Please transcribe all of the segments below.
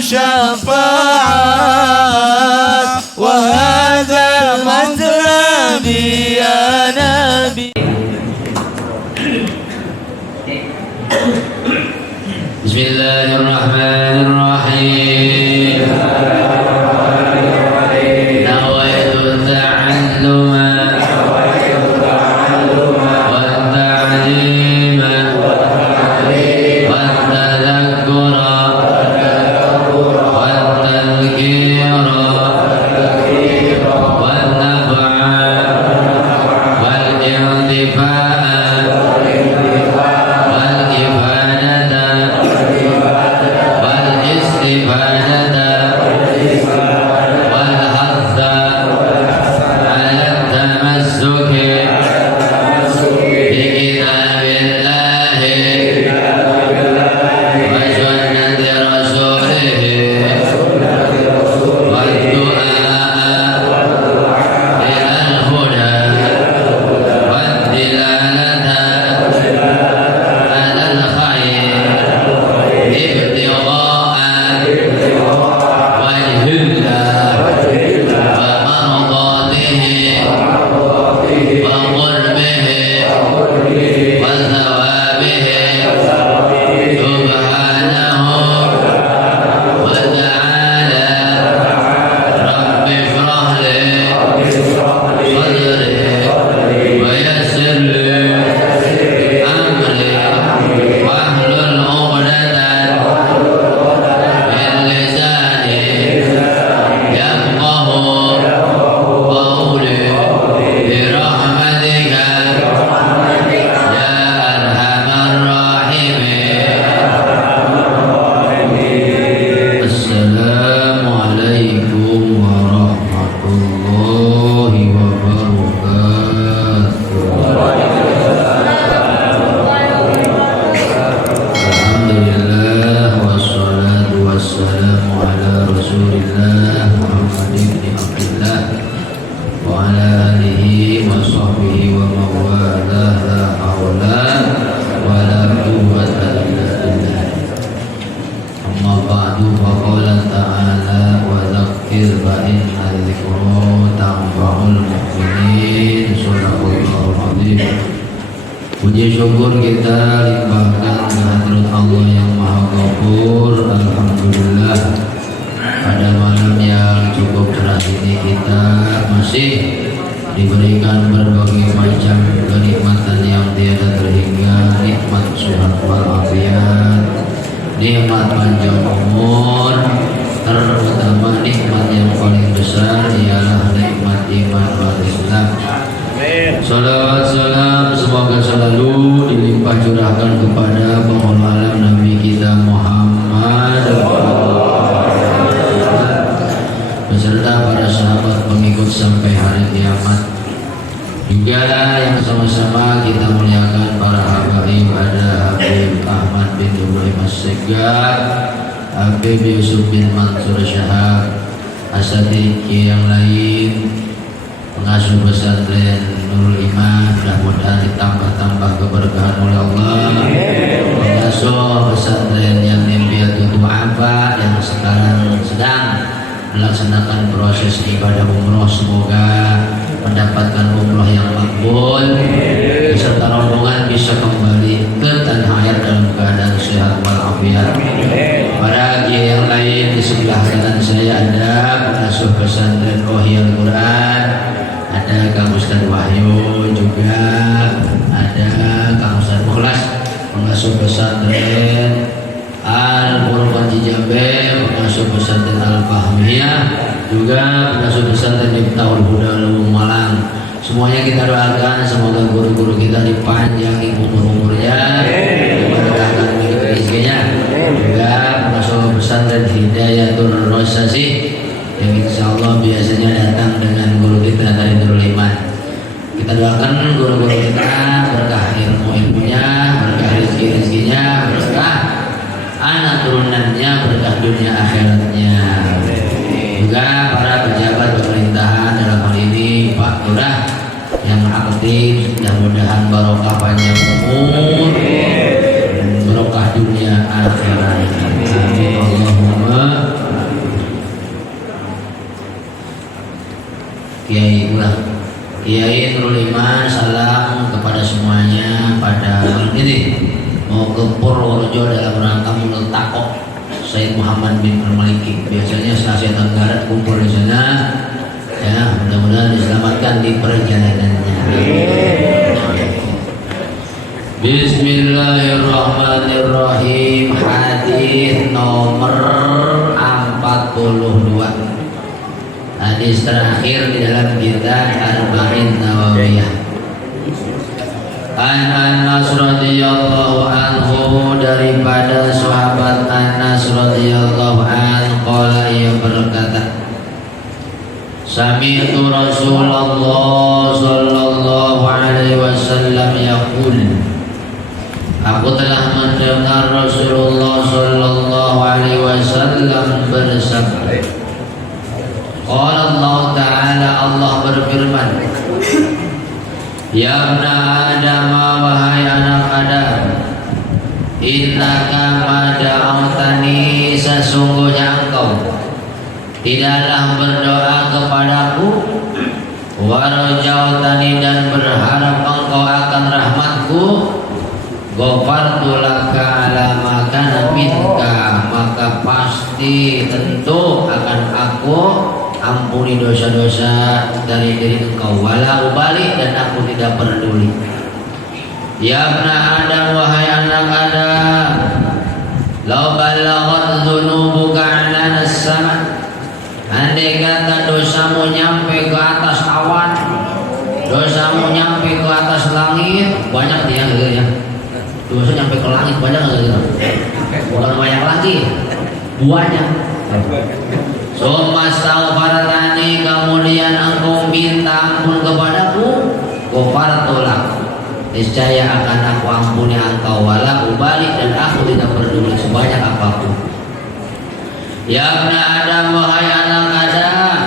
شفاعات وهذا مطلبي يا نبي. بسم الله الرحمن الرحيم. نويت التعلم والتعليم والتذكر والتذكير والنفع والانتفاع والإفادة والاستفادة والحث على التمسك بكتاب الله وسنة رسوله والدعاء إلى الهدى والدلالة على الخير ابتغاء وجه الله ومرضاته وقربه وثوابه سبحانه وتعالى. رب اشرح لي صدري ويسر لي أمري واحلل عقدة من لساني يفقه قولي برحمتك يا أرحم الراحمين. السلام عليكم ورحمة الله وبركاته. Alhamdulillah wassalatu wassalamu ala rasulillah Muhammad ibn Abdullah wa ala alihi wa sahbihi wa mawala la hawla wa la quwwata illa billah. Amma ba'du fa qala ta'ala wa dhakkir fa inna dzikra tanfa'ul mu'minin. Shadaqallahul azim. Puji syukur kita limpahkan kehadirat Allah yang Maha Ghafur. Alhamdulillah, pada malam yang cukup cerah ini kita masih diberikan berbagai macam kenikmatan yang tiada terhingga. Nikmat sehat walafiat, nikmat panjang umur, terutama nikmat yang paling besar ialah nikmat iman wal Islam. Salawat salam semoga selalu dilimpah curahkan kepada penghulu alam Nabi kita Muhammad beserta para sahabat pengikut sampai hari kiamat. Juga yang sama-sama kita muliakan para habaib, ada Habib Ahmad bin Ibrahim As-Segaf, Habib Yusuf bin Mansur Syahab, asatidz yang lain, pengasuh pesantren Nurul Iman, mudah-mudahan ditambah-tambah keberkahan oleh Allah. Pengasuh pesantren yang Nimbiyatul Du'afa yang sekarang sedang melaksanakan proses ibadah umroh, semoga mendapatkan umroh yang makbul beserta rombongan bisa kembali ke tanah air dalam keadaan sehat walafiat. Para kiai yang lain di sebelah kanan saya ada pengasuh pesantren Rohiyal Quran, ada Kang Ustaz Wahyu, juga ada Kang Ustaz Mukhlas, pengasuh pesantren Al-Qur'an Cijabe, pengasuh pesantren Al-Fahmiyah, juga pengasuh pesantren Miftahul Huda Lubung Malang. Semuanya kita doakan semoga guru-guru kita dipanjangi umur-umurnya, diberkahkan rezekinya. Juga pengasuh pesantren Hidayatul Rosasi yang insya Allah biasanya datang dengan guru kita dari Nurul Iman. Kita doakan guru-guru kita berkah ilmu-ilmunya, berkah rezeki-rezekinya, berkah anak turunannya, berkah dunia akhiratnya. Juga para pejabat pemerintahan dalam hal ini Pak Lurah yang aktif, mudah-mudahan barokah panjang umur, barokah dunia akhirat. Amin Allahumma Kiai ulang. Kiai Nurul Iman salam kepada semuanya pada malam ini mau ke Purworejo dalam rangka multaqo Sayyid Muhammad bin Al-Maliki. Biasanya Asia Tenggara kumpul di sana. Ya, mudah-mudahan diselamatkan di perjalanannya. Bismillahirrahmanirrahim. Hadis nomor 42. Hadis terakhir di dalam kitab Arba'in Nawawiyah. An Anas radhiyallahu anhu, daripada sahabat Anas radhiyallahu anhu, qala, ia berkata, Sami'tu Rasulullah sallallahu alaihi wasallam yaqul, aku telah mendengar Rasulullah sallallahu alaihi wasallam bersabda. Qala Allah Ta'ala, Allah berfirman, Ya ibna Adam, wahai anak Adam, innaka ma da'awtani, sesungguhnya engkau tidaklah berdoa kepadaku, wa rajautani, dan berharap engkau akan rahmatku, ghafartu laka ala ma kana minka, maka pasti tentu akan aku ampuni dosa-dosa dari diri engkau, wala ubali, dan aku tidak peduli. Ya ibna Adam, wahai anak Adam, law balaghat dzunubuka ala as-sama, andai kata dosamu nyampe ke atas awan, dosamu nyampe ke atas langit, banyak dia gitu ya. Dosa nyampe ke langit banyak gitu. Bukan banyak lagi, banyak. Astaghfartani, kemudian engkau minta ampun kepadaku, ghafartu lak, niscaya akan aku ampuni engkau, wala ubali, dan aku tidak peduli sebanyak apapun. Ya ibna Adam, wahai anak Adam,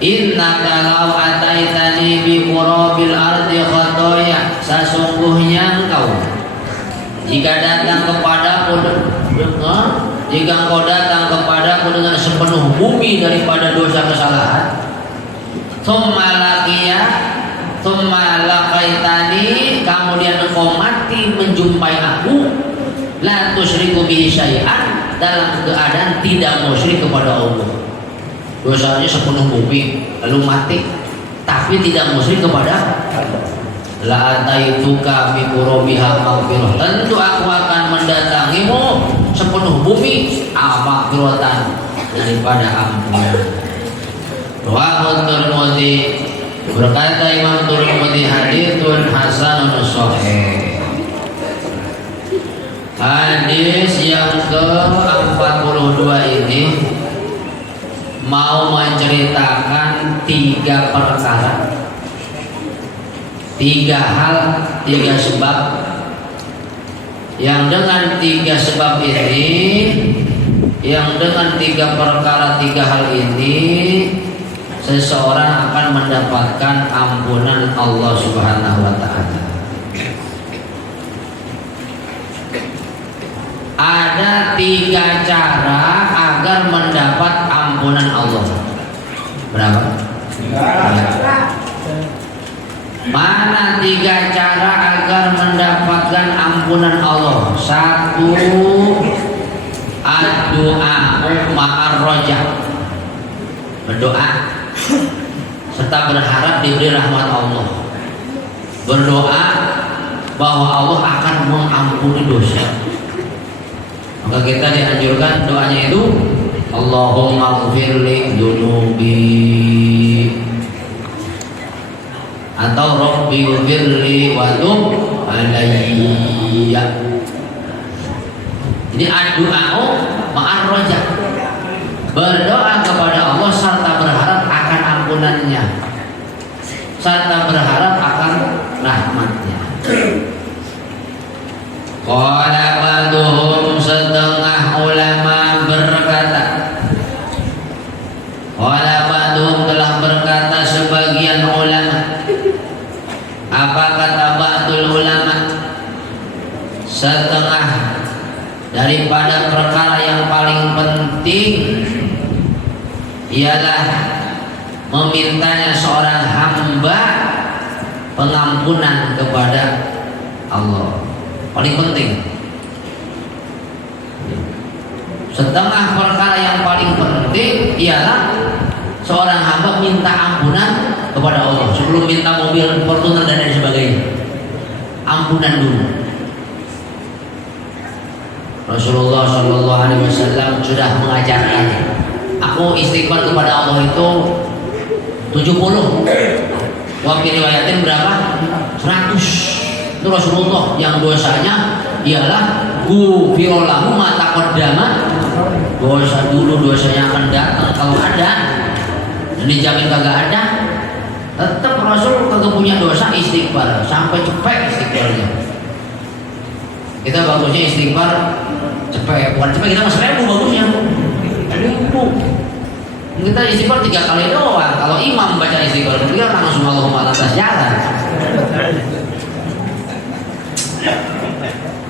innaka law ataitani bi qurabil ardi khatoya, sesungguhnya engkau jika datang kepadaku, jika engkau datang kepadaku dengan sepenuh bumi daripada dosa kesalahan, tsumma laqaitani, kemudian engkau mati menjumpai aku, la tusyriku bihi syai'an, dalam keadaan tidak musyrik kepada Allah. Dosanya sepenuh bumi lalu mati tapi tidak musyrik kepada Allah. La ataituka bi qurabiha maghfirah, tentu aku akan mendatangimu sepenuh bumi maghfiratan, daripada ampunan. Rawahu Tirmidzi, berkata Imam Tirmidzi, haditsun hasanun shahih. Hadis yang ke-42 ini mau menceritakan 3 perkara, 3 hal, 3 sebab, yang dengan 3 sebab ini, yang dengan 3 perkara, 3 hal ini, seseorang akan mendapatkan ampunan Allah Subhanahu wa Ta'ala. Ada 3 cara agar mendapat ampunan Allah. Berapa? Mana 3 cara agar mendapatkan ampunan Allah? 1, ad-du'a ma'ar roja, berdoa serta berharap diberi rahmat Allah, berdoa bahwa Allah akan mengampuni dosa. Maka kita dianjurkan doanya itu, Allahumma ghfirli dzunubi, atau Rabbi ghfirli wa tub alayya. Ini ad-du'a'u ma'ar roja, berdoa kepada Allah serta berharap akan ampunannya, serta berharap akan rahmatnya. Qala ba'duhum, setengah ulama berkata, qala ba'duhum, telah berkata sebagian ulama. Apa kata ba'dul ulama? Setengah daripada perkara yang paling penting ialah memintanya seorang hamba pengampunan kepada Allah. Paling penting. Setengah perkara yang paling penting ialah seorang hamba minta ampunan kepada Allah sebelum minta mobil Fortuner dan lain sebagainya. Ampunan dulu. Rasulullah Shallallahu Alaihi Wasallam sudah mengajarkan. Aku istighfar kepada Allah itu 70. Waktu riwayatin berapa? 100. Itu Rasulullah yang dosanya ialah ghufirallahu ma taqaddama, dosa dulu, dosanya akan datang kalau ada. Dan dijamin kagak ada, tetap Rasul kagak punya dosa istighfar sampai cepet istighfarnya. Kita bagusnya istighfar cepet, bukan cepet kita mas 1000 bagusnya. 1000. Kita istighfar 3 kali doang. Kalau imam baca istighfar dia langsung Allahumma atas jalan.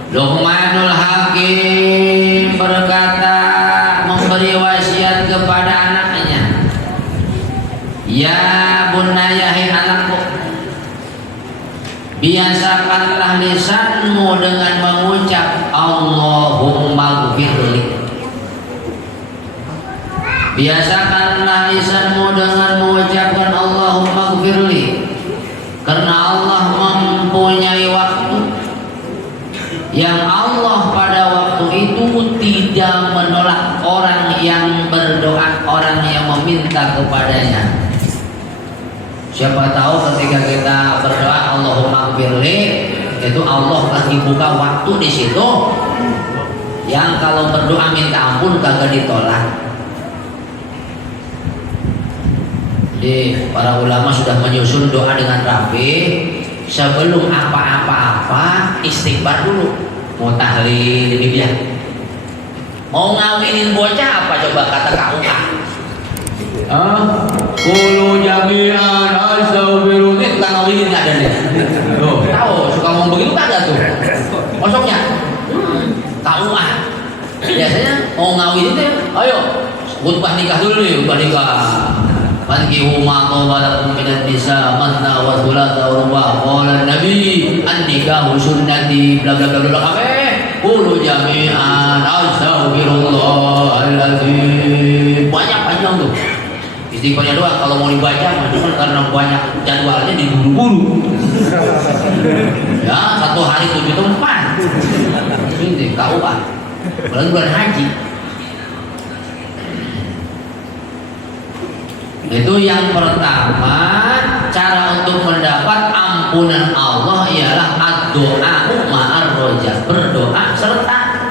Luqmanul Hakim berkata, memberi wasiat kepada anaknya, ya bunayya, hai anakku, biasakanlah lisanmu dengan mengucap Allahumma ghfirli. Biasakanlah lisanmu dengan mengucapkan Allahumma ghfirli, karena Allah mempunyai waktu yang Allah pada waktu itu tidak menolak orang yang berdoa, orang yang meminta kepadanya. Siapa tahu ketika kita berdoa Allahumma ghfirli, itu Allah lagi buka waktu di situ yang kalau berdoa minta ampun kagak ditolak. Jadi para ulama sudah menyusun doa dengan rapi. Sebelum apa-apa istighfar dulu. Mau tahlil ini dia. Mau ngawinin bocah apa coba kata KUA? Qulu jami'an astaghfirullah. Ini tukang ngawinin enggak ada nih. Tuh, tahu suka ngomong begitu kagak tuh. Kosongnya. KUA. Biasanya mau ngawinin tuh, ayo khutbah nikah dulu nih, khutbah nikah. Fankihu ma tawalakum minan nisa matna wa thulatha wa ruba'. Qala Nabi an-nikahu sunnati bla bla bla bla kabeh. Qulu jami'an astaghfirullahaladzim. Banyak panjang tuh. Istighfarnya doang kalau mau dibaca cuma karena banyak jadwalnya diburu-buru. Ya, 1 hari 7 tempat. Ini KUA. Bulan haji. Itu yang pertama, cara untuk mendapat ampunan Allah ialah ad-doa ma'ar roja, berdoa serta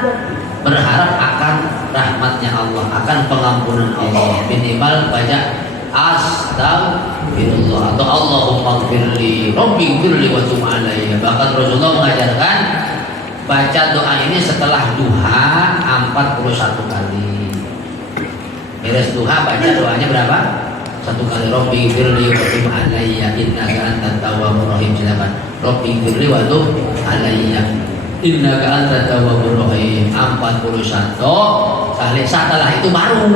berharap akan rahmatnya Allah, akan pengampunan Allah. Minimal baca astagfirullah atau Allahumma ghfirli rabbi ghfirli wa tub alayya. Bahkan Rasulullah mengajarkan baca doa ini setelah duha 41 kali. Beres duha baca doanya berapa? 1 kali. Rabbi ghfirli wa tub alayya innaka antat tawwabur rahim. Silakan. Rabbi ghfirli wa tub alayya innaka antat tawwabur rahim. 41 kali. Setelah itu baru,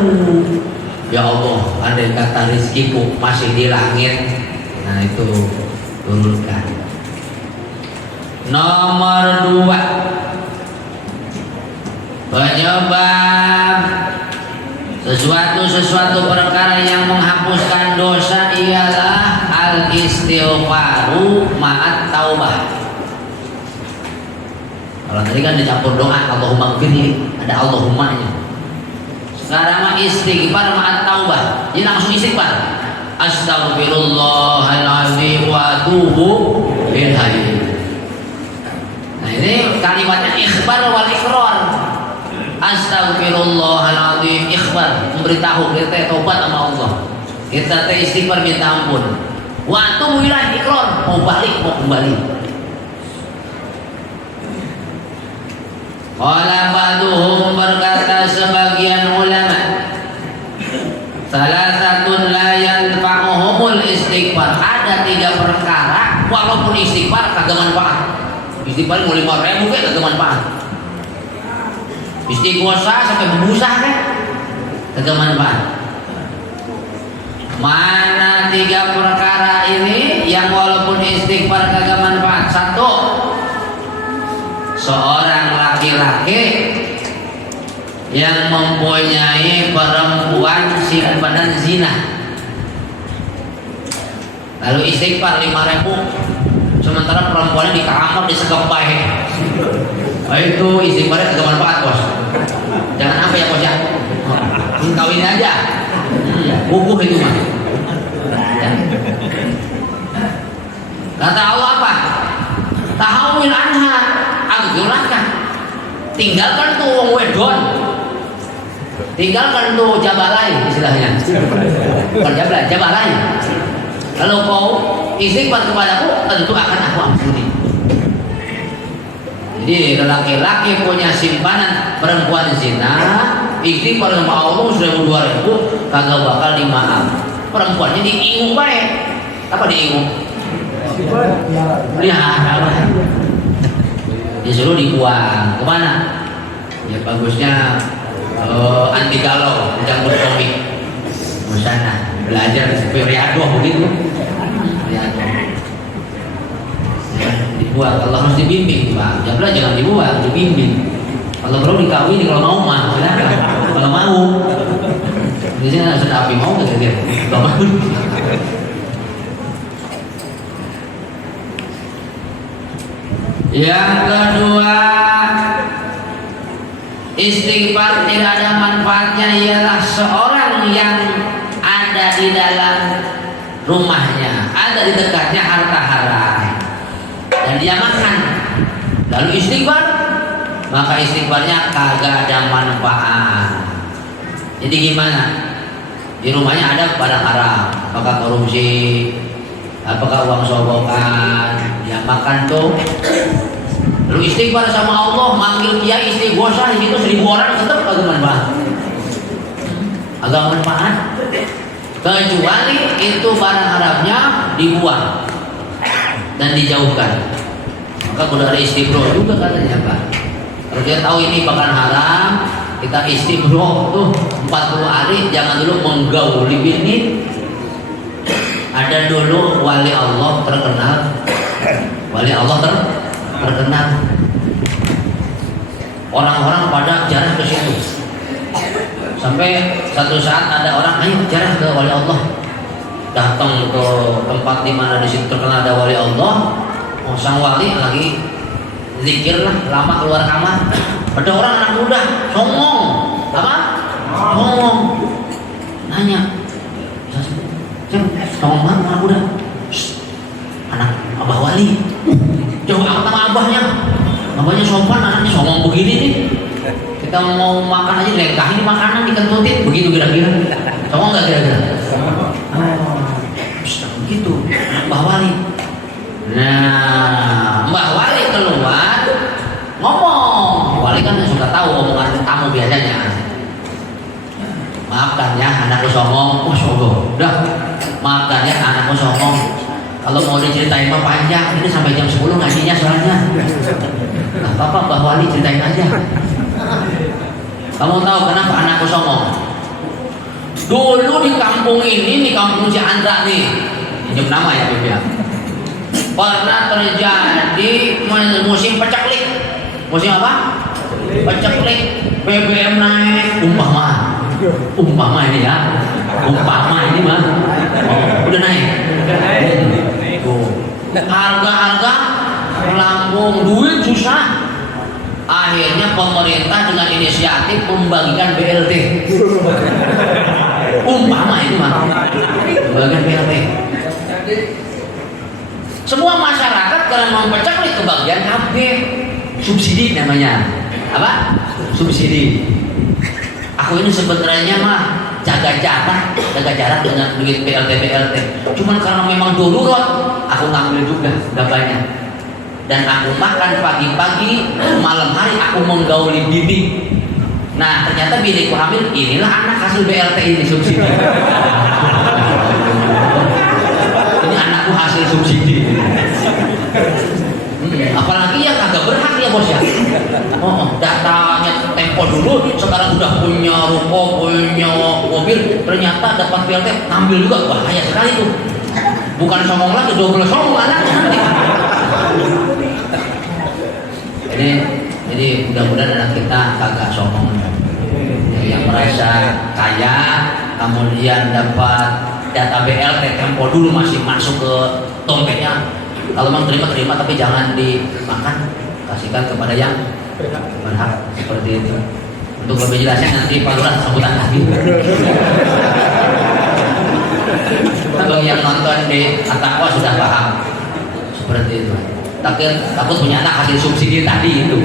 ya Allah, andai kata rezekiku masih di langit, nah itu turunkan. Nomor 2, penyebab sesuatu perkara yang menghapuskan dosa ialah al-istighfaru ma'at taubah. Kalau tadi kan dicampur doa Allahumma ghfirli, ada Allahumma-nya. Sekarang mah istighfar ma'at taubah. Jadi langsung istighfar. Astaghfirullahaladzim wa atubu ilaihi. Nah ini kalimatnya ikhbar wal iqrar. Astaghfirullahaladzim, ikhbar, memberitahu kita tobat sama Allah, kita istighfar minta ampun. Wa atubu ilaihi, iqrar, mau balik, mau kembali. Qala ba'duhum, berkata sebagian ulama, salah satu la yanfa'uhumul istighfar. Ada 3 perkara walaupun istighfar kagak manfaat. Istighfar mau 5.000 kagak manfaat. Istighosah sampai berbusa kan kagak manfaat. Mana 3 perkara ini yang walaupun istighfar kagak manfaat? Satu, seorang laki-laki yang mempunyai perempuan simpanan zina, lalu istighfar 5.000, sementara perempuannya di kamar disegap baik. Itu istighfarnya kagak manfaat, bos. Jangan apa ya, bos ya, kawin aja, bubuh itu mah. Kata Allah apa? Tahawil anha, agilahkan. Tinggalkan tuh wong wedon, tinggalkan tuh jabalai istilahnya. Bukan jabalai. Kalau kau istighfar kepadaku, tentu akan aku ampuni. Jadi laki-laki punya simpanan perempuan zina, istighfar sama Allah 1.000-2.000 kagak bakal dimaaf. Perempuannya diingu baik. Apa diingu? Lihat, disuruh dibuang kemana? Ya bagusnya anti galau, campur komik, sana belajar riadoh begitu, riadoh. Ya, dibuang. Allah harus dibimbing, Pak. Jangan dibuang, dibimbing. Kalau perlu dikawin, kalau mau mah, silakan. Kalau mau, di sini ada api mau nggak kira-kira? Kalau mau. Yang kedua, istighfar tidak ada manfaatnya ialah seorang yang ada di dalam rumahnya, ada di dekatnya harta haram dan dia makan lalu istighfar, maka istighfarnya kagak ada manfaat. Jadi gimana? Di rumahnya ada barang haram, apakah korupsi, apakah uang sogokan, dia makan tuh. Lalu istighfar sama Allah, manggil kiai istighosah di situ 1.000 orang tetap agak manfaat. Agak manfaat. Kecuali itu barang haramnya dibuang dan dijauhkan. Maka kalau ada istighfar juga katanya Pak. Kalau dia tahu ini bahkan haram, kita istighfar tuh 40 hari, jangan dulu menggauli bini. Ada dulu wali Allah terkenal, wali Allah terkenal. Orang-orang pada jarah ke situ. Sampai satu saat ada orang, ayo jarah ke wali Allah. Datang ke tempat di mana di situ terkenal ada wali Allah. Oh, sang wali lagi zikir lah, lama keluar kamar. Ada orang anak muda, songong. Apa? Songong. Nanya, songong banget anak muda. Anak abah wali. Jauh amat sama abahnya. Abahnya sopan, anaknya songong begini nih. Kita mau makan aja dilengkahin makanan, dikentutin begitu kira-kira. Songong nggak kira-kira? Begitu, Mbah Wali. Nah, Mbah Wali keluar ngomong. Wali kan suka tahu omongan tamu biasanya. Maafkan ya, anakku songong. Oh songong. Udah, maafkan ya, anakku songong. Kalau mau diceritain mah panjang, ini sampai jam 10 ngajinya soalnya. Nah, Bapak Mbah Wali ceritain aja. Kamu tahu kenapa anakku songong? Dulu di kampung ini, di kampung Ciandra nih, pinjam nama ya Bib ya. Pernah terjadi musim pecaklik. Musim apa? Pecaklik. BBM naik. Umpama ini ya. Umpama ini mah. Oh, udah naik. Harga-harga melambung, duit susah. Akhirnya pemerintah dengan inisiatif membagikan BLT. Umpama ini mah. Membagikan BLT. Semua masyarakat kalau mau pecaklik kebagian KB, subsidi namanya. Apa? Subsidi. Aku ini sebenarnya mah jaga jarak dengan duit BLT. Cuman karena memang darurat, aku ngambil juga, gak banyak. Dan aku makan pagi-pagi, malam hari aku menggauli bibi. Nah ternyata bibiku hamil, inilah anak hasil BLT ini subsidi. Ini anakku hasil subsidi. Apalagi yang agak berhak ya bos ya. Oh, datanya tempo tempo dulu, sekarang udah punya ruko, punya mobil, ternyata dapat PLT, ambil juga, bahaya sekali tuh. Bukan songong lagi, 12 songong anaknya nanti. Jadi mudah-mudahan anak kita kagak songong. Yang merasa kaya, kemudian dapat data BLT tempo dulu masih masuk ke dompetnya. Kalau memang terima tapi jangan dimakan, kasihkan kepada yang berhak seperti itu. Untuk lebih jelasnya nanti Pak Lurah sambutan lagi. Kalau yang nonton di Atakwa sudah paham seperti itu. Takut punya anak hasil subsidi tadi itu.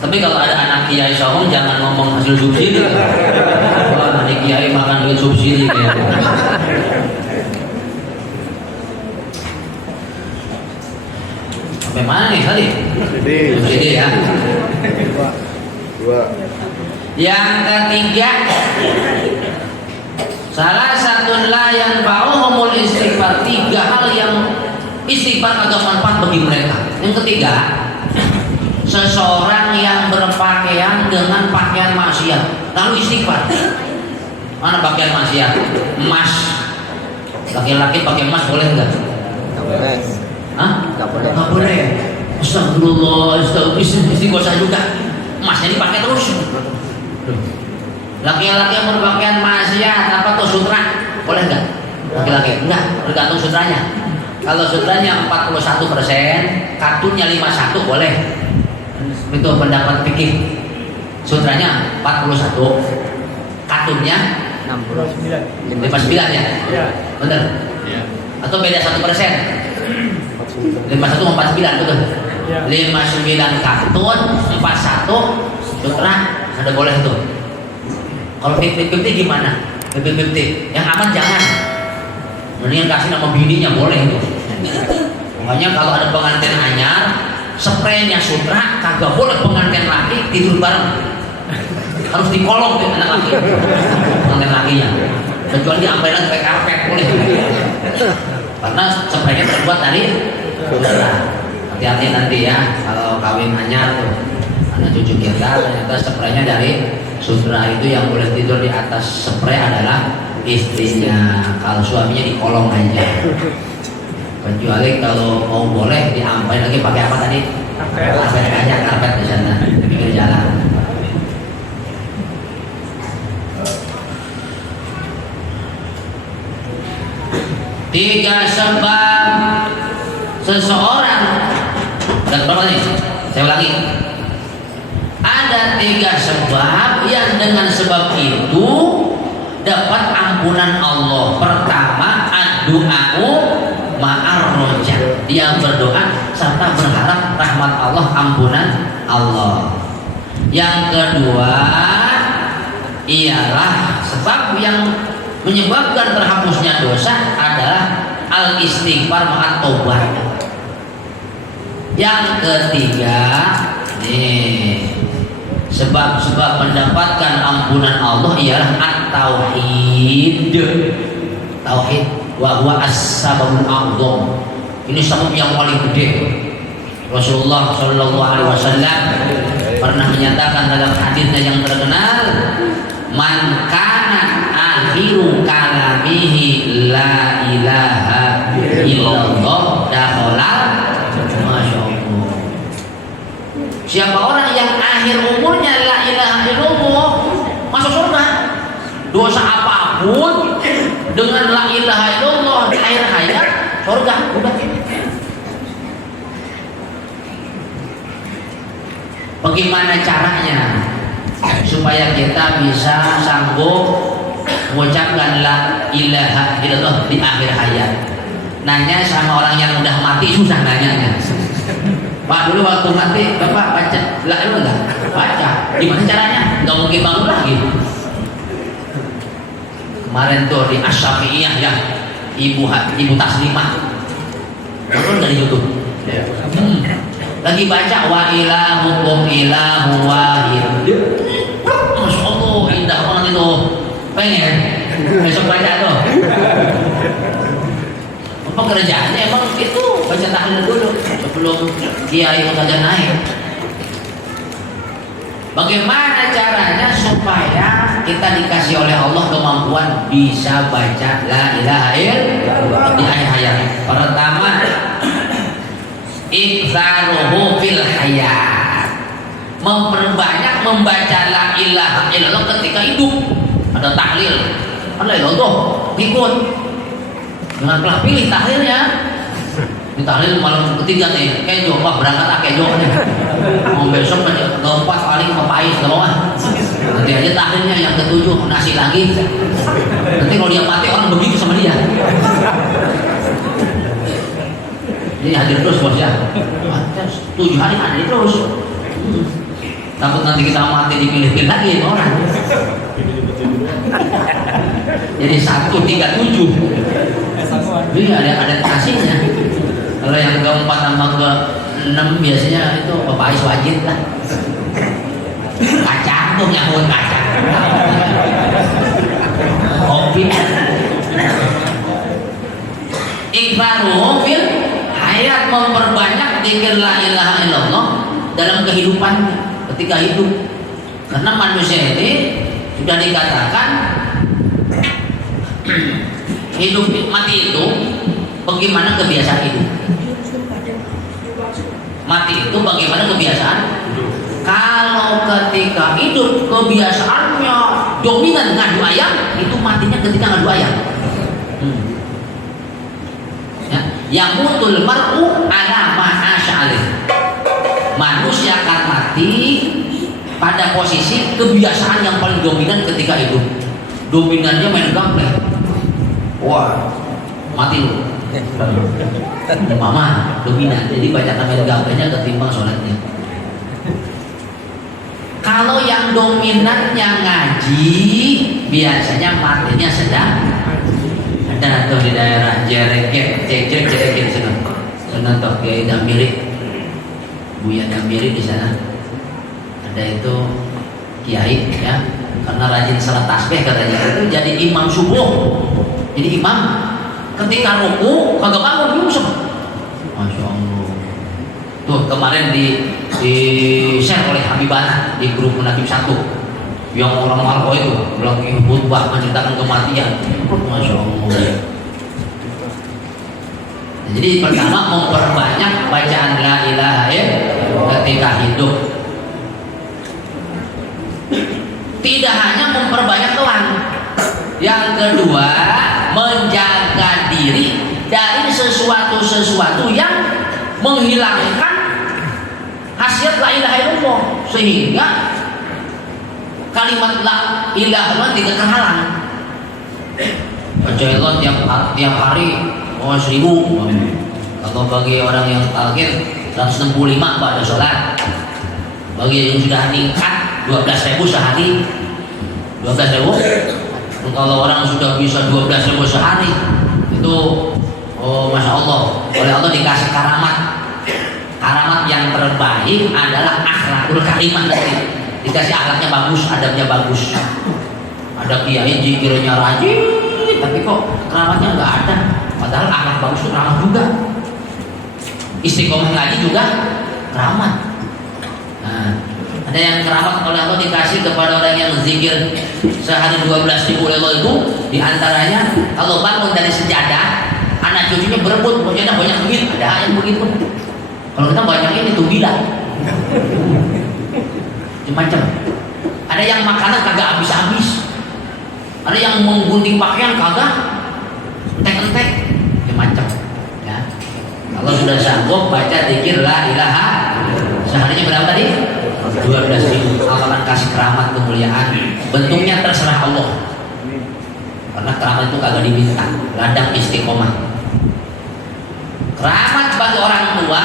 Tapi kalau ada anak kiai songong jangan ngomong hasil subsidi. Wah, anak kiai makan duit subsidi kayaknya. Sampai mana nih tadi? Subsidi ya. Dua. Yang ketiga, salah satu yang ba'uhumul istighfar, 3 hal yang istighfar agak manfaat bagi mereka. Yang ketiga, seseorang yang berpakaian dengan pakaian maksiat lalu istighfar. Mana pakaian maksiat? Emas. Laki-laki pakai emas boleh enggak? Enggak boleh. Hah? Enggak boleh. Astagfirullah, istighosah juga. Emasnya dipakai terus. Laki-laki yang berpakaian maksiat apa tuh sutra? Boleh enggak? Laki-laki enggak, tergantung sutranya. Kalau sutranya 41%, katunnya 51 boleh. Itu pendapat fikih. Sutranya 41, katunnya 59 ya? Iya. Benar? Iya. Atau beda 1%? 51 sama 49 betul? Iya. 59 katun, 41 sutra, ada boleh tuh. Kalau 50-50 gimana? 50-50 yang aman jangan. Mendingan kasih nama bininya boleh itu. Makanya kalau ada pengantin anyar, spraynya sutra, kagak boleh pengantin laki tidur bareng. Harus dikolong tuh anak laki, pengantin lakinya. Kecuali diambilkan pakai karpet boleh. Karena spraynya terbuat dari sutra. Hati-hati nanti ya kalau kawin anyar tuh. Anak cucu kita ternyata spraynya dari sutra. Itu yang boleh tidur di atas spray adalah istrinya. Kalau suaminya dikolong aja. Kecuali kalau mau boleh diampain lagi pakai apa tadi? Karpet aja, karpet di sana di pinggir jalan. Tiga sebab seseorang, dan berapa nih? Saya ulangi. Ada 3 sebab yang dengan sebab itu dapat ampunan Allah. Pertama, ad-du'a'u ma'ar-roja. Dia berdoa serta berharap rahmat Allah, ampunan Allah. Yang kedua ialah sebab yang menyebabkan terhapusnya dosa adalah al-istighfar ma'at taubat. Yang ketiga nih, sebab-sebab mendapatkan ampunan Allah ialah at-tauhid. Tauhid wa huwa as-sababul a'dzam. Ini sebab yang paling gede. Rasulullah sallallahu alaihi wasallam pernah menyatakan dalam hadisnya yang terkenal, man kana akhiru kalamihi la ilaha illallah dakhala. Masyaallah. Siapa orang yang akhir umurnya la ilaha illallah masuk surga. Dosa apapun dengan la ilaha illallah di akhir hayat surga. Udah. Bagaimana caranya supaya kita bisa sanggup mengucapkan la ilaha illallah di akhir hayat? Nanya sama orang yang udah mati susah nanyanya. Pak, dulu waktu mati Bapak baca la ilaha enggak? Baca. Gimana caranya? Enggak mungkin bangun lagi. Kemarin tuh di Asy-Syafi'iyah ya, Ibu Taslimah. Nonton dari YouTube. Lagi baca wa ilahukum ilahu wahid. Masya Allah, indah banget itu. Pengen besok baca tuh. Pekerjaannya emang itu baca tahlil dulu sebelum kiai saja naik. Bagaimana caranya supaya kita dikasih oleh Allah kemampuan bisa baca la ilaha illallah di akhir hayat? Pertama, iktsaruhu fil hayat, memperbanyak membaca la ilaha illallah ketika hidup. Ada tahlil, la ilaha ikut dengan telah pilih tahlilnya. Di tahlil malam ketiga nih, kejo, wah berangkat kejo nih. Mau besok keempat paling kepais kalau mah. Nanti aja tahlilnya yang ketujuh nasi lagi. Nanti kalau dia mati orang begitu sama dia. Jadi hadir terus bos ya. 7 hari hadir terus. Takut nanti kita mati dipilih-pilih lagi sama orang. Jadi 137. Jadi ada kasihnya. Kalau yang keempat sama ke-6 biasanya itu pepais wajib lah. Kacang tuh nyahut kacang. Kopi. Iqraruhu fil hayat, memperbanyak dzikir la ilaha illallah dalam kehidupan ketika hidup. Karena manusia ini sudah dikatakan hidup mati itu bagaimana kebiasaan hidup. Mati itu bagaimana kebiasaan. Kalau ketika hidup kebiasaannya dominan ngadu ayam, itu matinya ketika ngadu ayam. Yang mutul mar'u ala ma'asy'alih, manusia akan mati pada posisi kebiasaan yang paling dominan ketika hidup. Dominannya main gameplay. Wah, mati lu. Mama dominan, jadi baca main gambarnya ketimbang sholatnya. Kalau yang dominannya ngaji, biasanya matinya sedang. Ada tuh di daerah Jereket, Jereket senang tuh Kiai Damiri, Buya Damiri di sana. Ada itu Kiai ya, karena rajin salat tasbih katanya itu jadi imam subuh. Jadi imam ketika ruku kagak bangun nyungsep. Masya Allah. Tuh kemarin di share oleh Habibana di grup Menajib 1 yang orang Maroko itu lagi khutbah menceritakan kematian. Masya Allah. Nah, jadi pertama memperbanyak bacaan la ilaha illallah ketika hidup. Tidak hanya memperbanyak doang. Yang kedua, menjaga diri dari sesuatu yang menghilangkan khasiat la ilaha illallah, sehingga kalimat la ilaha illallah tidak terhalang. Baca Allah tiap hari 1000. Kalau bagi orang yang target 165 pada sholat, bagi yang sudah meningkat 12.000 sehari, 12.000. Kalau orang sudah bisa 12.000 sehari itu, oh masya Allah, oleh Allah dikasih karamat. Karamat yang terbaik adalah akhlakul karimah nanti. Dikasih akhlaknya bagus, adabnya bagus. Ada kiai zikirnya rajin, tapi kok keramatnya nggak ada. Padahal akhlak bagus itu keramat juga. Istiqomah ngaji juga keramat. Nah, ada yang keramat oleh Allah dikasih kepada orang yang zikir sehari 12.000 Allah itu, diantaranya kalau bangun dari sejadah, anak cucunya berebut, pokoknya banyak duit, ada yang begitu. Kalau kita banyak ini tuh gila. Macam ada yang makanan kagak habis-habis, ada yang menggunting pakaian kagak entek-entek, macam ya. Kalau sudah sanggup baca zikir la ilaha, seharinya berapa tadi? 12.000. Allah akan kasih keramat kemuliaan. Bentuknya terserah Allah, karena keramat itu kagak diminta, ladang istiqomah. Keramat bagi orang tua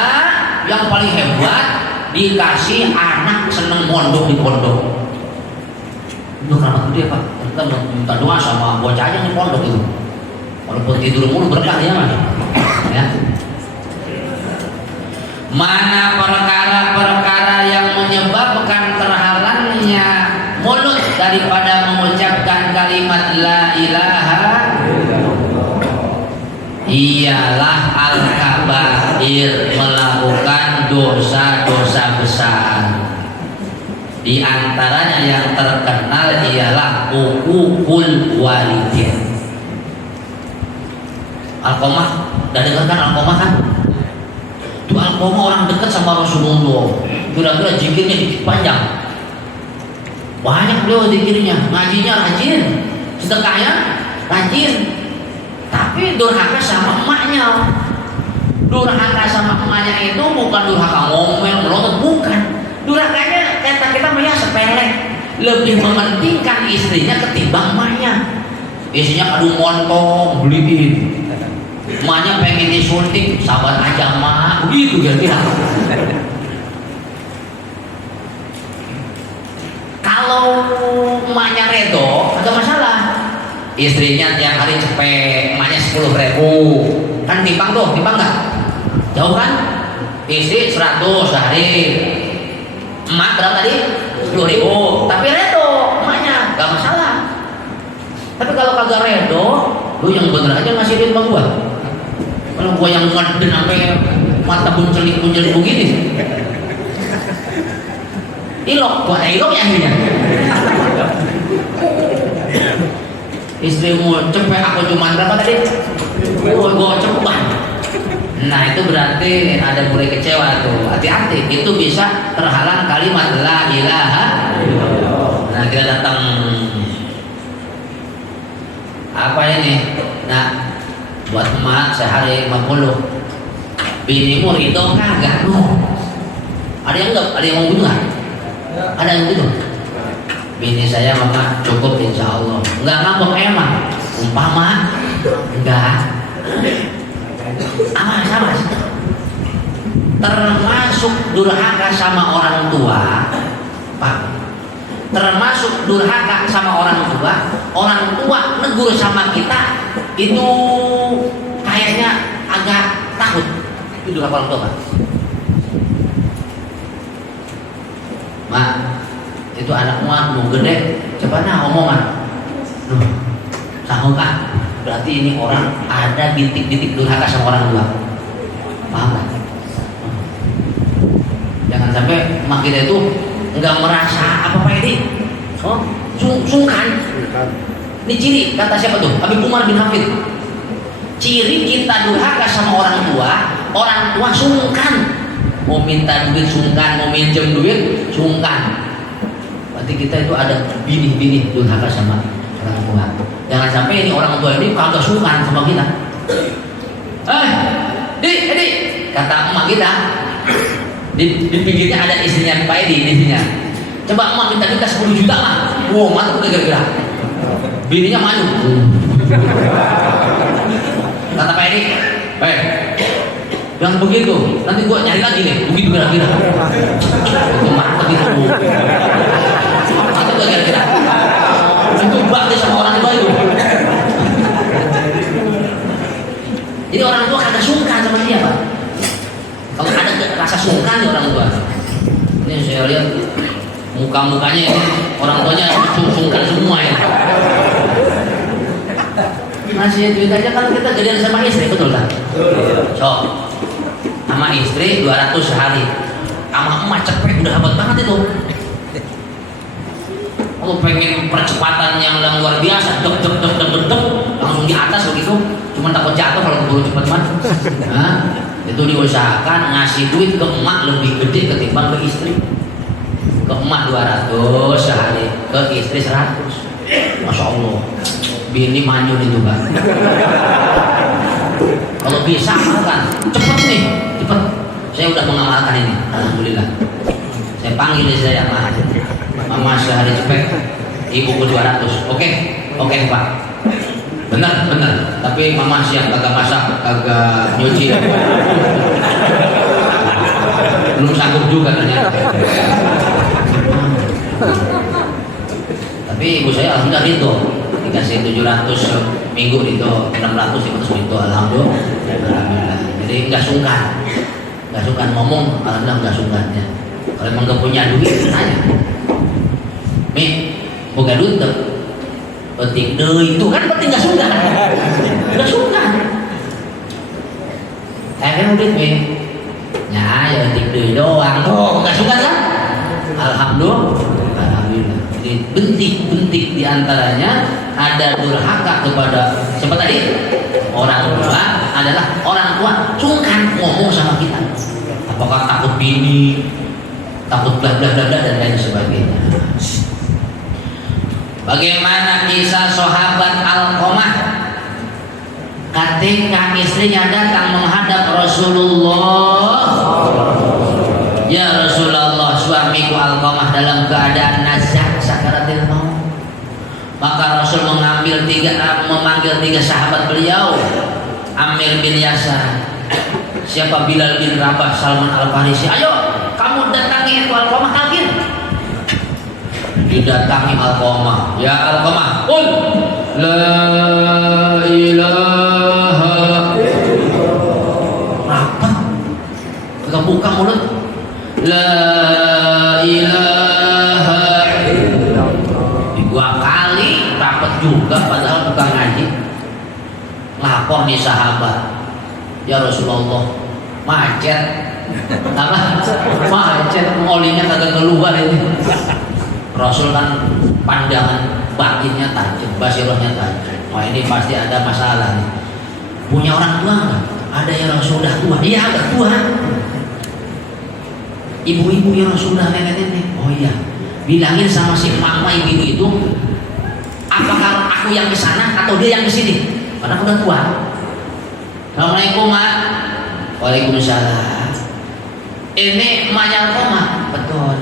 yang paling hebat, dikasih anak seneng mondok di pondok. Itu keramat gede Pak. Kita minta doa sama bocah aja di pondok itu. Walaupun tidur mulu berkah ya Mas. Ya. Mana perkara-perkara yang menyebabkan terhalangnya mulut daripada mengucapkan kalimat la ilaha ialah al-kabair, melakukan dosa-dosa besar. Di antaranya yang terkenal ialah uququl walidain. Alqamah, udah dengar kan Alqamah kan? Itu Alqamah orang dekat sama Rasulullah. Kira-kira zikirnya dikit panjang. Banyak beliau zikirnya, ngajinya rajin, sedekahnya rajin. Tapi durhaka sama emaknya. Durhaka sama emaknya itu bukan durhaka ngomel melotot, bukan. Durhakanya kata kita mah sepele, lebih mementingkan istrinya ketimbang emaknya. Istrinya kadu montong beliin, emaknya pengen disuntik, sabar aja mak, begitu kira-kira. Kalau emaknya redo, agak masalah. Istrinya tiap hari cepet, emaknya 10.000, kan timbang tuh, timbang nggak? Jauh kan? Istri 100 sehari, emak berapa tadi? 10.000, tapi redo emaknya, nggak masalah. Tapi kalau kagak redo, lu yang bener aja ngasih duit bang gua. Kalau gua yang ngeden sampai mata buncelik begini, ilok, gua ilok ya akhirnya. Istrimu cepet, aku cuma berapa tadi? Gua cepet. Nah itu berarti ada mulai kecewa tuh. Hati-hati, itu bisa terhalang kalimat la ilaha illallah. Nah kita datang apa ini? Nah buat emak sehari 50. Binimu ridho kagak lu? Ada yang enggak? Ada yang mau bunuh? Ada yang gitu? Bini saya mama cukup insya Allah, nggak ngambek emang, umpama enggak, sama termasuk durhaka sama orang tua, Pak, termasuk durhaka sama orang tua negur sama kita itu kayaknya agak takut, itu durhaka orang tua Pak. Mak, itu anak muat mau gede, coba nah omongan, sanggup kan? Berarti ini orang ada bintik-bintik durhaka sama orang tua, paham kan? Jangan sampai mak kita itu nggak merasa apa ini, sungkan. Ini ciri kata siapa tuh? Habib Umar bin Hafid. Ciri kita durhaka sama orang tua sungkan. Mau minta duit sungkan, mau minjem duit sungkan. Berarti kita itu ada bini-bini durhaka sama orang tua. Jangan sampai ini orang tua ini kagak sungkan sama kita. Di, kata emak kita, di pinggirnya ada istrinya Pak Edi di sini. Coba emak minta kita 10 juta mah. Wow, mantap udah gerak-gerak. Bininya maju. Kata Pak Edi, jangan begitu, nanti gua nyari lagi nih, begitu kira-kira. Itu mantap itu. Mantap gak kira-kira? Itu bakti sama orang tua itu. Jadi orang tua kagak sungkan sama dia Pak. Kalau ada rasa sungkan di orang tua, ini saya lihat muka-mukanya ini orang tuanya sungkan semua ya. Masih duit aja kan kita gedean sama istri, betul kan? So, sama istri 200 sehari, sama emak cepet udah hebat banget itu. Kalau pengen percepatan yang luar biasa, dek langsung di atas begitu, cuma takut jatuh kalau keburu cepet man. Nah, itu diusahakan ngasih duit ke emak lebih gede ketimbang ke istri. Ke emak 200 sehari, ke istri 100. Masya Allah, bini manyun itu Pak. Kalau bisa kan cepet nih, cepet. Saya udah mengamalkan ini, alhamdulillah. Saya panggil istri saya, mama sehari cepet, ibu ke 200. Oke Pak. Benar. Tapi mama siap kagak masak, kagak nyuci. Belum sanggup juga ternyata. Tapi ibu saya alhamdulillah ridho. Dikasih 700 minggu itu 600 itu alhamdulillah. Jadi nggak sungkan ngomong, alhamdulillah nggak sungkannya. Kalau emang nggak punya duit tanya, boga duit tuh, penting deh itu kan penting nggak sungkan. duit we. Ya penting deui doang. Oh, enggak suka kan? Alhamdulillah. Jadi bentik-bentik diantaranya ada durhaka kepada siapa tadi? Orang tua adalah orang tua sungkan ngomong sama kita. Apakah takut bini, takut bla bla bla dan lain sebagainya. Bagaimana kisah sahabat Alqamah ketika istrinya datang menghadap Rasulullah? Ya Rasulullah, suamiku Alqamah dalam keadaan nazak sakaratil maut. Maka Rasul memanggil tiga sahabat beliau, Amir bin Yasar, siapa Bilal bin Rabah, Salman Al-Farisi. Ayo kamu datangi itu Alqamah lagi. Didatangi Alqamah. Ya Alqamah, qul la ilaha apa? Kagak buka mulut. La ilaha dua kali rapat juga padahal bukan ngaji. Lapor nih sahabat, ya Rasulullah macet apa? Macet olinya kagak keluar ini. Rasul kan pandangan batinnya tajam, basirahnya tajam. Wah ini pasti ada masalah nih. Punya orang tua nggak? Ada ya Rasul udah tua. Iya udah tua. Ibu-ibu yang sudah nenek-nenek. Oh iya, bilangin sama si mama ibu itu, apakah aku yang ke sana atau dia yang ke sini? Karena aku udah tua. Assalamualaikum mak. Waalaikumsalam. Ini emaknya Alqamah. Betul.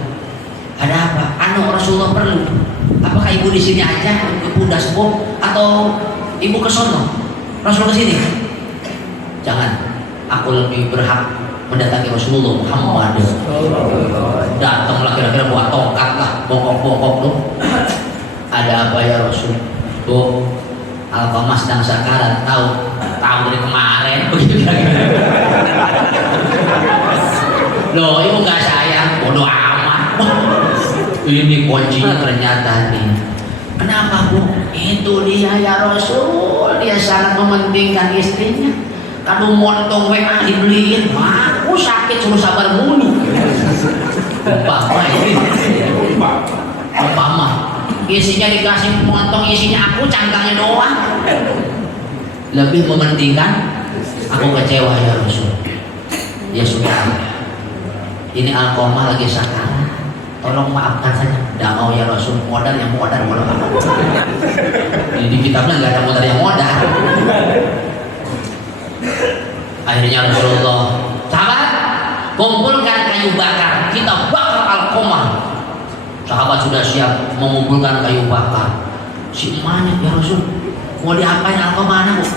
Ada apa? Anu Rasulullah perlu. Apakah ibu di sini aja? Ibu udah sepuh atau ibu ke sono? Rasul ke sini? Jangan. Aku lebih berhak mendatangi Rasulullah Muhammad. Datanglah kira-kira buat tongkat lah, bokok-bokok tuh. Ada apa ya Rasul? Tuh Alqamah sedang sakarat, tahu dari kemarin. Loh, ibu nggak sayang, bodoh amat. Ini kuncinya ternyata nih. Kenapa bu? Itu dia ya Rasul, dia sangat mementingkan istrinya. Kadu montong WA dibeliin, aku sakit suruh sabar mulu. Umpama ini, umpama isinya dikasih montong, isinya aku cangkangnya doang. Lebih mementingkan, aku kecewa ya Rasul. Ya sudah, ini Alqamah lagi sakit. Tolong maafkan saja. Tidak mau ya Rasul, modal yang modal. Di kitabnya nggak ada modal yang modal. Akhirnya Rasulullah, sahabat, kumpulkan kayu bakar, kita bakar Alqamah. Sahabat sudah siap mengumpulkan kayu bakar. Si emaknya, ya Rasul, mau diapain Alqamah anakku?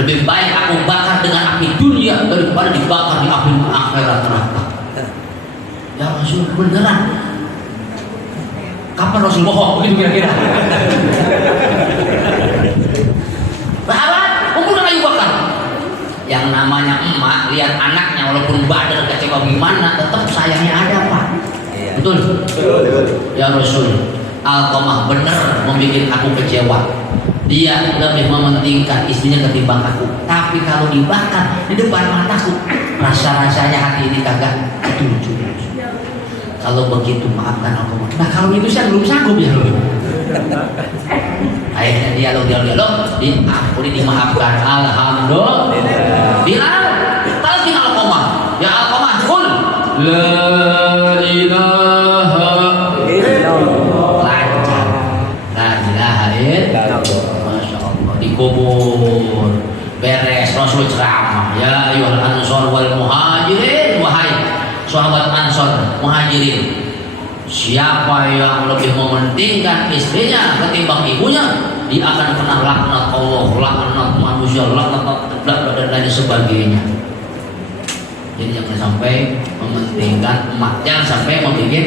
Lebih baik aku bakar dengan api dunia daripada dibakar di api akhirat neraka. Ya Rasul, beneran? Kapan Rasul bohong? Begitu kira-kira. Sahabat, kumpulkan kayu bakar. Yang namanya emak lihat anaknya walaupun badan kecewa gimana tetap sayangnya ada pak. Betul? Ya Rasul, Alqamah benar membuat aku kecewa. Dia lebih mementingkan istrinya ketimbang aku. Tapi kalau dibakar di depan mataku, rasa-rasanya hati ini kagak setuju. Kalau begitu maafkan Alqamah. Nah kalau itu saya belum sanggup ya. Akhirnya dialog, diampuni, dimaafkan. Alhamdulillah. Bilang, talqin Alqamah. Ya Alqamah, qul la ilaha illallah. Lancar. La ilaha illallah. Masya Allah. Dikubur. Beres Rasul ceramah. Ya ayyuhal ansor wal muhajirin. Wahai sahabat Ansor, muhajirin, siapa yang lebih mementingkan istrinya ketimbang ibunya, dia akan kena laknat Allah, laknat manusia, laknat dan lain sebagainya. Jadi jangan sampai mementingkan emak, jangan sampai membuat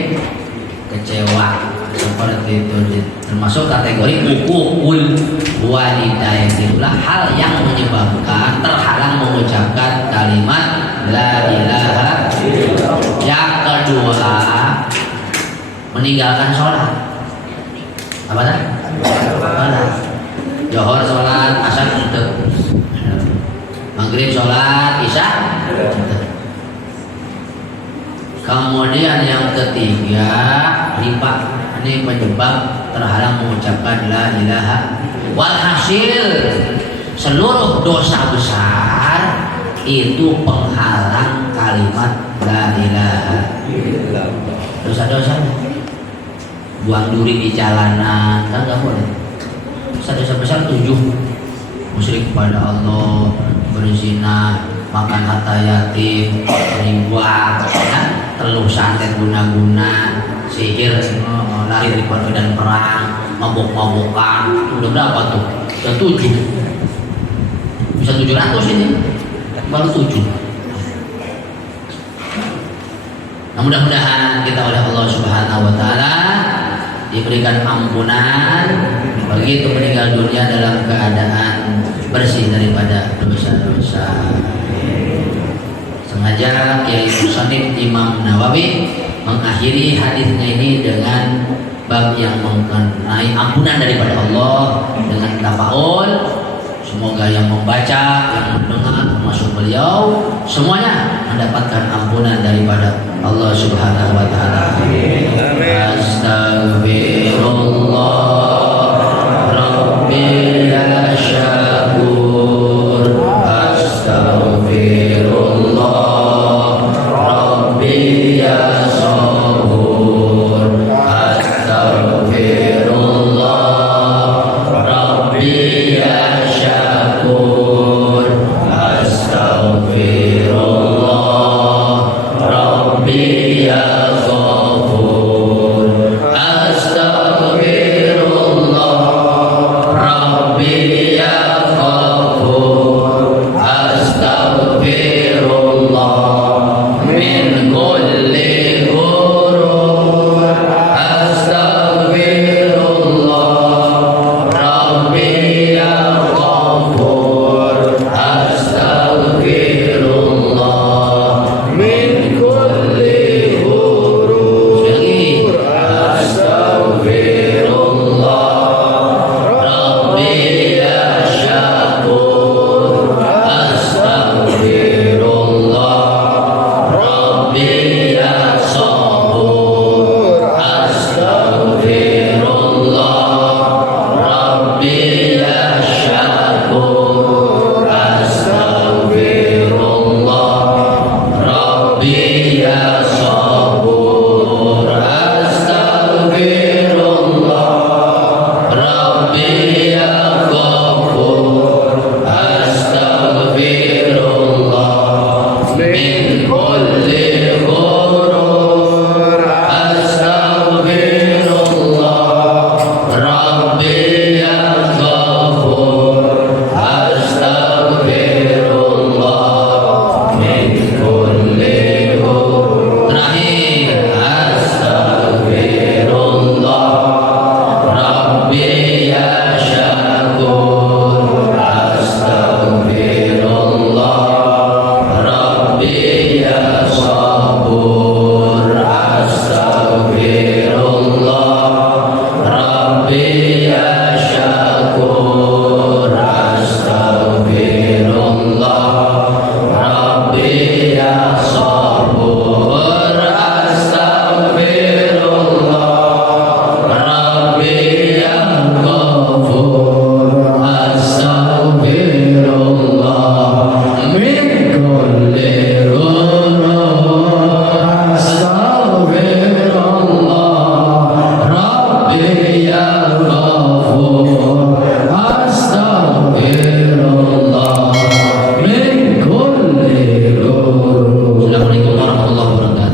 kecewa seperti itu. Termasuk kategori hukukul walidain, itulah hal yang menyebabkan terhalang mengucapkan kalimat la ilaha illallah. Yang kedua, meninggalkan sholat. Apa tadi? Sholat. Johor sholat, asar untuk. Maghrib sholat, isya. Kemudian yang ketiga, riba. Ini penyebab terhalang mengucapkan la ilaha. Walhasil seluruh dosa besar itu penghalang kalimat la ilaha. Dosa-dosa buang duri di jalanan kan nggak boleh. Dosa-dosa besar 7: musyrik kepada Allah, berzina, makan harta yatim, riba, ya, teluh santet guna-guna, sihir, lari dari medan perang, mabok-mabokan. Udah berapa tuh? Udah 7. Bisa 700 ini, baru 7. Nah, mudah-mudahan kita oleh Allah Subhanahu wa taala diberikan ampunan, begitu meninggal dunia dalam keadaan bersih daripada dosa-dosa. Sengaja Kiai Musannif Imam Nawawi mengakhiri hadisnya ini dengan bab yang mengenai ampunan daripada Allah dengan tafaul. Semoga yang membaca, yang mendengar, termasuk beliau, semuanya mendapatkan ampunan daripada Allah Subhanahu wa taala. Astagfirullah Rabbi ya syakur. Astagfirullah Rabbi ya sabur. Astagfirullah Rabbi ya syakur. Astagfirullah Rabbi ya ghafur. Astagfirullah Rabbi ya ghafur. Astagfirullah min kulli ghurur. Astagfirullah Rabbi ya ghafur. Astagfirullah min kulli ghurur. Sekali lagi. Astagfirullah Rabbi ya syakur. Astagfirullah Rabbi ya sabur. Astagfirullah Rabbi ya syakur. Astagfirullah Rabbi ya sabur. Astagfirullah Rabbi ya ghafur. Astagfirullah min kulli ghurur. Astagfirullah Rabbi ya ghafur. Astagfirullah min kulli ghurur. Terakhir, astagfirullah Rabbi ya syakur. Astagfirullah Rabbi ya sabur. Astagfirullah Rabbi ya syakur. Astagfirullah Rabbi ya sabur. Astagfirullah Rabbi ya ghafur. Astagfirullah min kulli ghurur. Astagfirullah Rabbi ya ghafur. Astagfirullah min kulli ghurur. Assalamualaikum warahmatullahi wabarakatuh.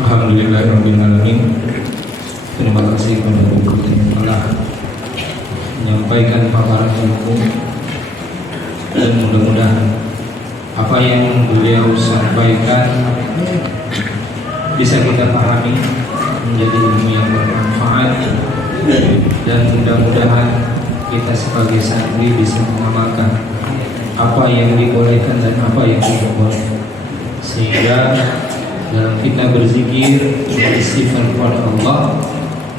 Alhamdulillahirrahmanirrahim. Terima kasih kepada Allah yang telah menyampaikan paparan ilmu, dan mudah-mudahan apa yang beliau sampaikan bisa kita pahami, menjadi ilmu yang bermanfaat, dan mudah-mudahan kita sebagai santri bisa mengamalkan apa yang dibolehkan dan apa yang tidak boleh, sehingga dalam kita berzikir beristighfar kepada Allah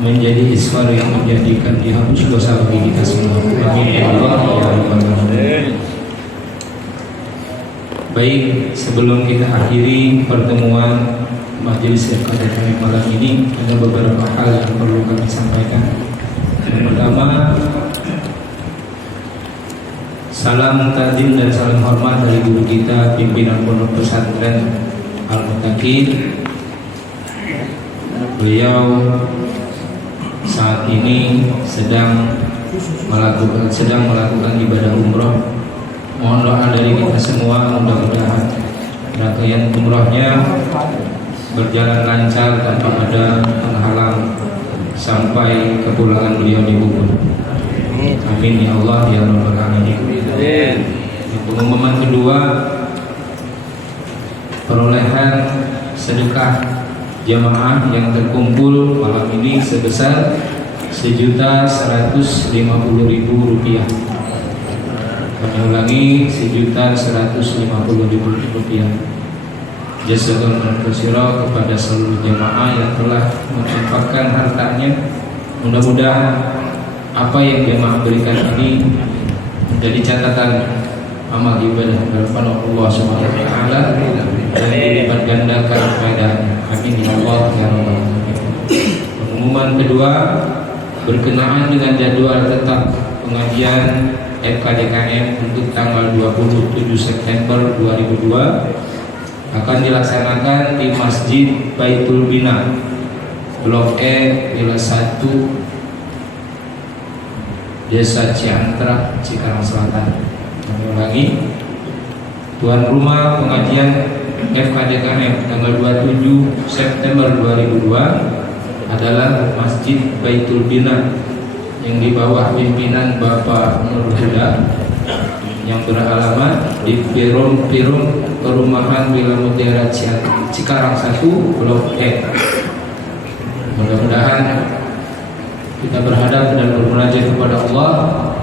menjadi isfar yang menjadikan dihapus dosa bagi kita semua. Amin ya Allah ya Rabbal alamin. Baik, sebelum kita akhiri pertemuan majelis FKD kami malam ini, ada beberapa hal yang perlu kami sampaikan. Yang pertama, salam takdim dan salam hormat dari guru kita, pimpinan Pondok Pesantren Al-Muttaqin. Beliau saat ini sedang melakukan ibadah umroh. Mohon doa dari kita semua, mudah-mudahan rangkaian umrohnya berjalan lancar tanpa ada penghalang sampai kepulangan beliau di Bogor. Amin ya Allah ya Rabbal alamin. Yang pengumuman kedua, perolehan sedekah jamaah yang terkumpul malam ini sebesar Rp1.150.000. Kami ulangi, Rp1.150.000. Jazakallahu khairan kepada seluruh jamaah yang telah menginfakkan hartanya. Mudah-mudahan apa yang jamaah berikan ini menjadi catatan amal ibadah hadapan Allah Subhanahu wa taala dan dilipat gandakan faedahnya. Amin ya Allah ya Rabbal alamin. Pengumuman kedua, berkenaan dengan jadwal tetap pengajian FKDKM untuk tanggal 27 September 2002 akan dilaksanakan di Masjid Baitul Bina, Blok E, Villa 1, Desa Ciantra, Cikarang Selatan. Kami ulangi, tuan rumah pengajian FKDKM tanggal 27 September 2002 adalah Masjid Baitul Bina yang di bawah pimpinan Bapak Nur Huda, yang beralamat di Perum Perumahan Villa Mutiara Cikarang 1 Blok E. Mudah-mudahan kita berhadap dan bermunajat kepada Allah,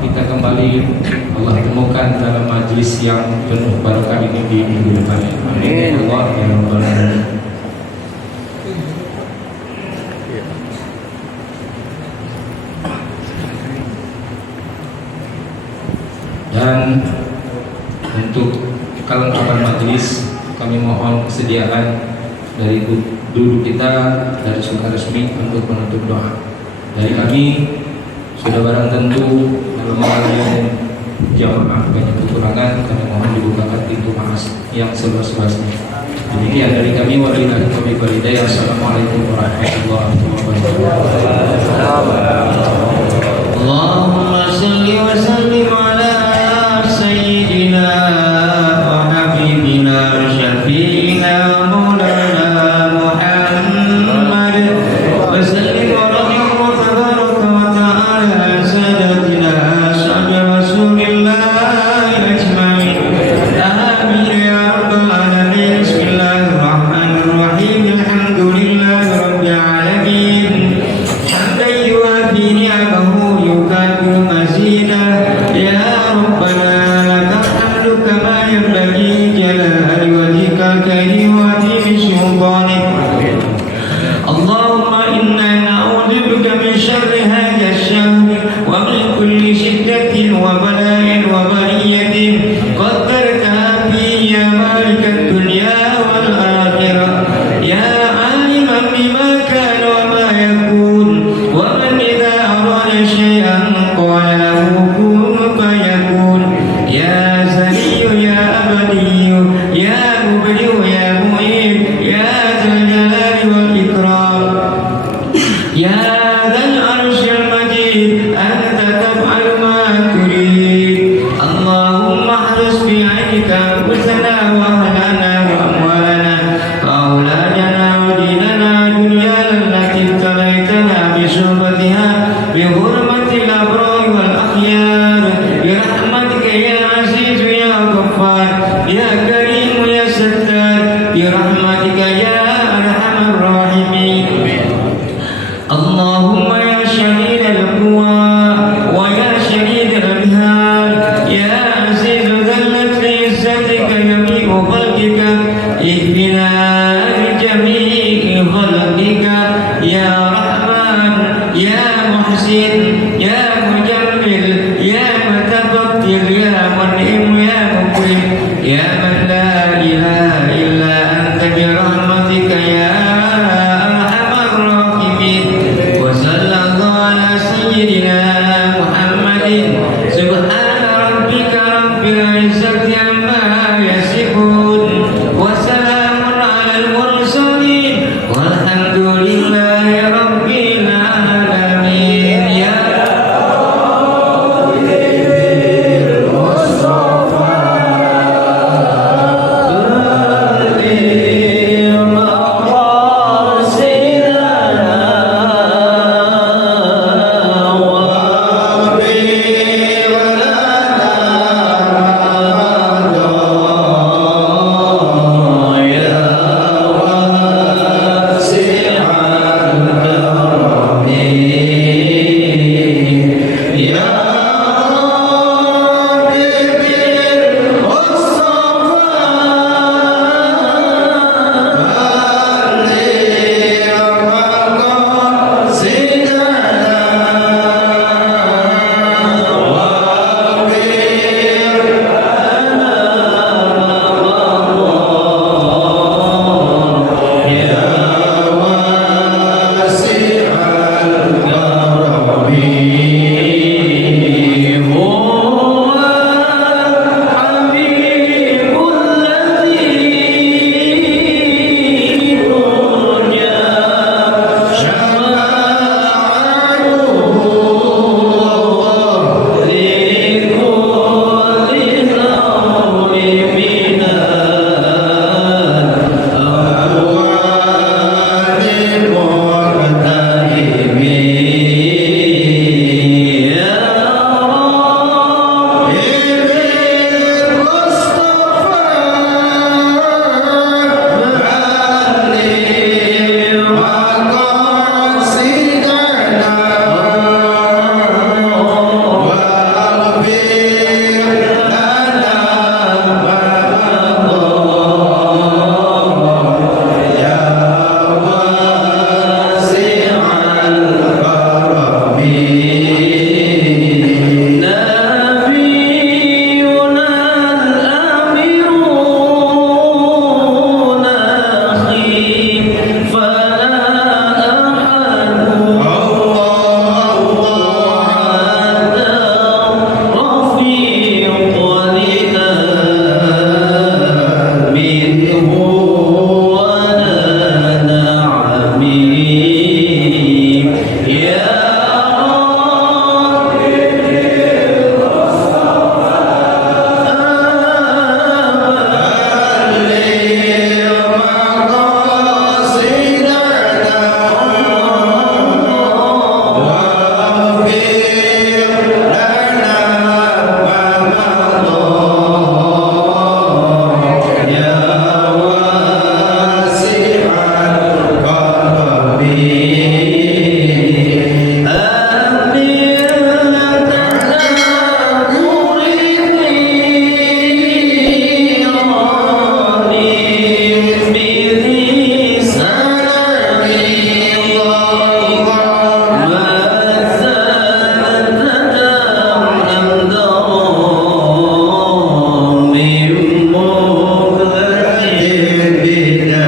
kita kembali Allah temukan dalam majlis yang penuh barokah ini di minggu depan. Amin ya Allah ya Rabbal alamin. Dan untuk kelengkapan majelis, kami mohon kesediaan dari duduk kita dari suka resmi untuk menutup doa. Dari kami sudah barang tentu dalam mengalir jamaah banyak kekurangan, kami mohon dibukakan pintu maaf yang seluas-luasnya. Demikian dari kami, wabillahi taufiq wal hidayah. Assalamualaikum warahmatullahi wabarakatuh. Allahumma salli wa sallim ala sayyidina wa habibina syafi'ina maulana Muhammad wa sallim wa rahimah tabaraka wa ta'ala sadatina sahbi rasulillah ajma'in. Amin ya rabbal alamin. Bismillahirrahmanirrahim. Alhamdulillahi rabbil alamin. Hamdan yuwafi ni'amahu yukafi'u mazidah. Ya rabbana lakal hamdu kama yanbaghi jalali wajhikal karim wa azimi sultanik. Allahumma inna na'udzubika min syarri hadha asy-syahr wa min kulli shiddatin wa bala'in wa baliyatin qaddartaha fi ya malikat dunya wal akhirah. Ya aliman bima kana wa ma yakun wa man idza arada syai'an qala lahu kun fayakun. Ya Zaniyyu ya Abadiyyu ya Mubdi'u ya Mu'id ya Dzal Jalali wal Ikram. Ya Dzal Arsyil Majid anta taf'alu ma turid. Allahumma ihfaz bi 'ainika anfusana wa ahlana wa amwalana wa auladana wa dinana dunyana allati ibtalaitana bi suhbatiha bi hurmatil abrar wal akhyar bi rahmatika ya aziz ya ghaffar ya karim ya sattar bi rahmatika ya arhamar rahimin. Allahumma ya shadidal quwa wa ya shadidal bihar ya aziz dhallat fi izzatika jami'u khalqika ihdina li jami'i khalqika ya rahman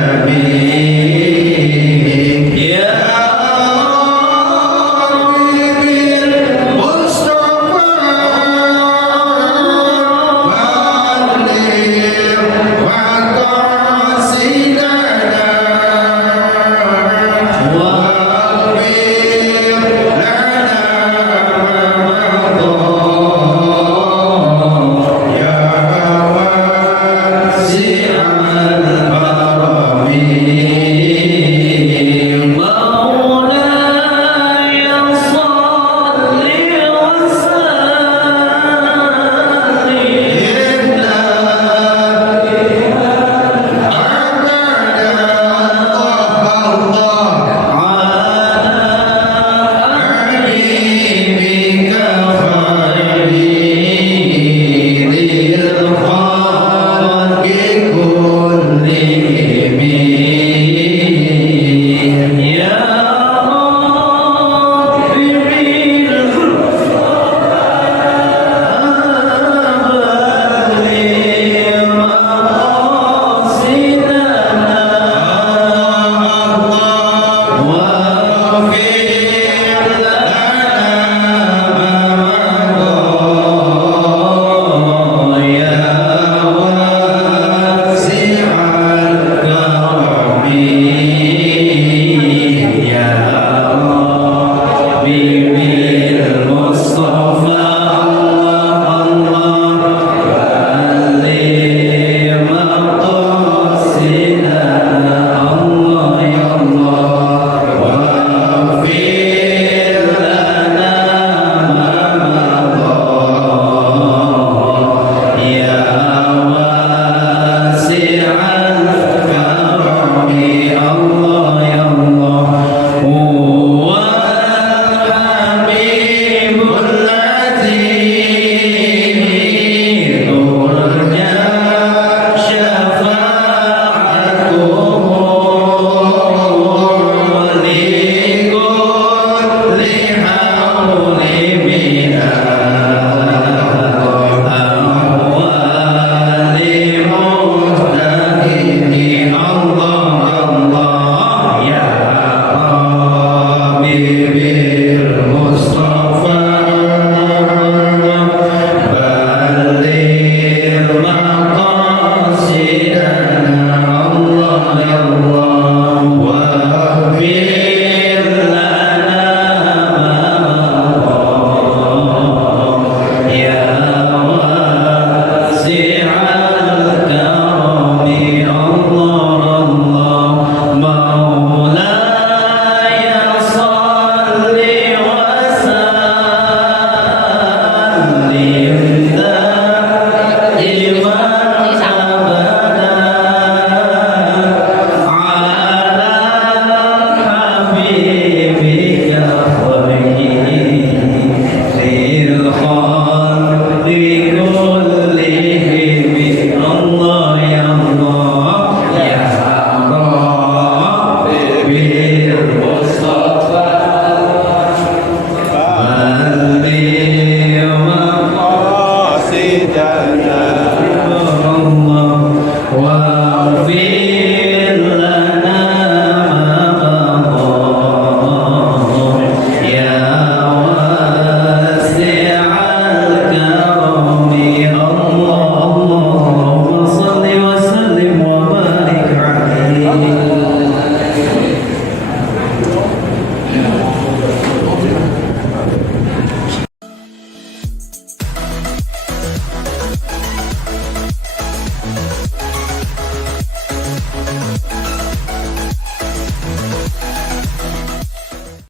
Nabi